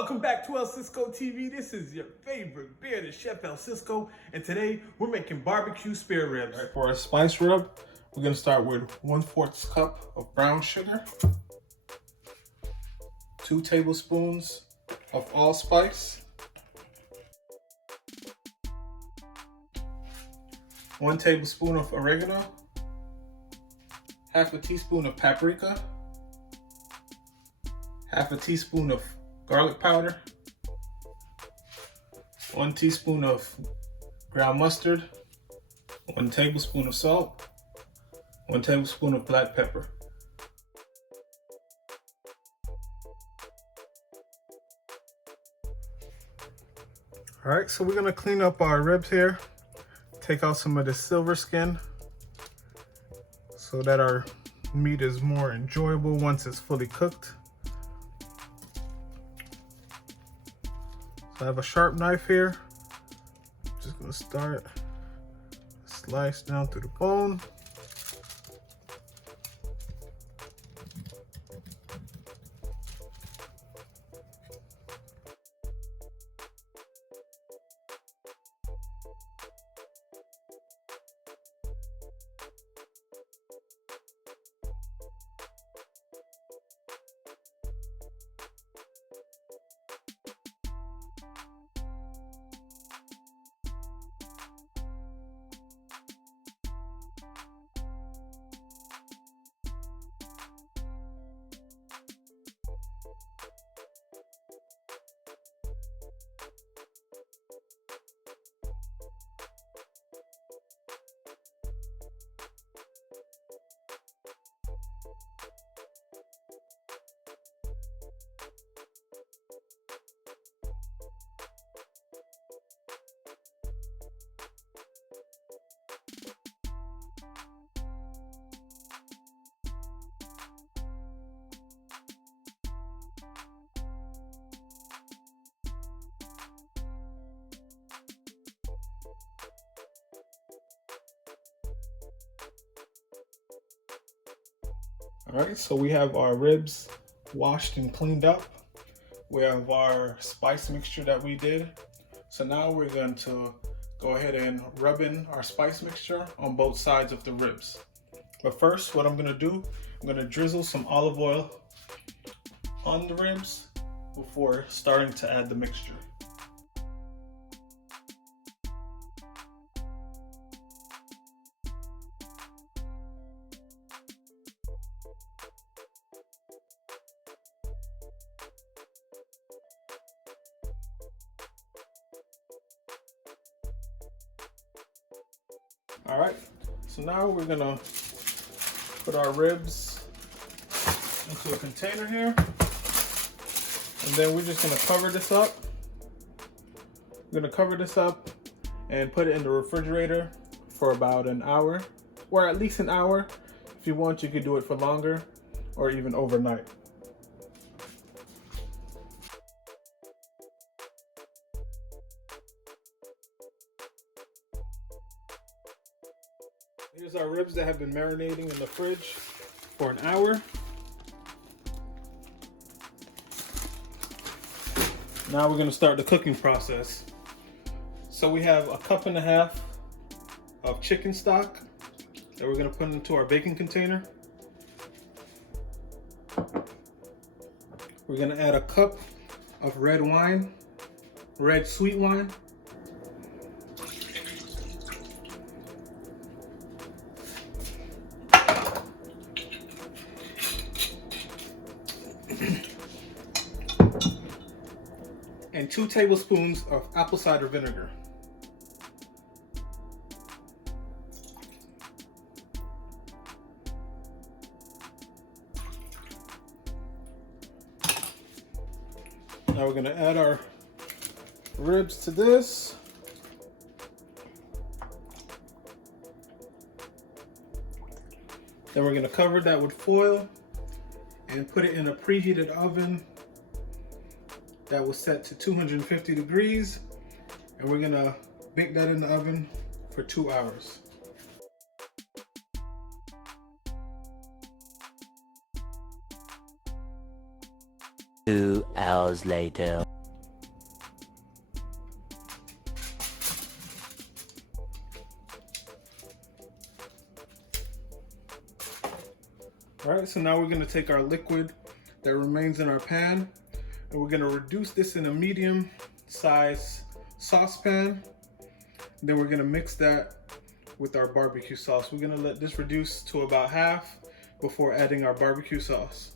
Welcome back to Elsisco TV. This is your favorite bearded chef Elsisco, and today we're making barbecue spare ribs. All right, for our spice rub, we're gonna start with 1/4 cup of brown sugar, 2 tablespoons of allspice, 1 tablespoon of oregano, half a teaspoon of paprika, half a teaspoon of garlic powder, 1 teaspoon of ground mustard, 1 tablespoon of salt, 1 tablespoon of black pepper. All right, so we're gonna clean up our ribs here, take out some of the silver skin so that our meat is more enjoyable once it's fully cooked. So I have a sharp knife here. Just gonna start slice down through the bone. All right, so we have our ribs washed and cleaned up. We have our spice mixture that we did. So now we're going to go ahead and rub in our spice mixture on both sides of the ribs. But first, what I'm gonna do, I'm gonna drizzle some olive oil on the ribs before starting to add the mixture. All right, so now we're gonna put our ribs into a container here, and then we're just gonna cover this up. We're gonna cover this up and put it in the refrigerator for about an hour, or at least an hour. If you want, you could do it for longer or even overnight. Here's our ribs that have been marinating in the fridge for an hour. Now we're gonna start the cooking process. So we have 1.5 cups of chicken stock that we're gonna put into our baking container. We're gonna add 1 cup of red wine, red sweet wine. And 2 tablespoons of apple cider vinegar. Now we're going to add our ribs to this. Then we're going to cover that with foil and put it in a preheated oven that was set to 250 degrees, and we're gonna bake that in the oven for 2 hours. 2 hours later. All right, so now we're gonna take our liquid that remains in our pan and we're gonna reduce this in a medium size saucepan. Then we're gonna mix that with our barbecue sauce. We're gonna let this reduce to about half before adding our barbecue sauce.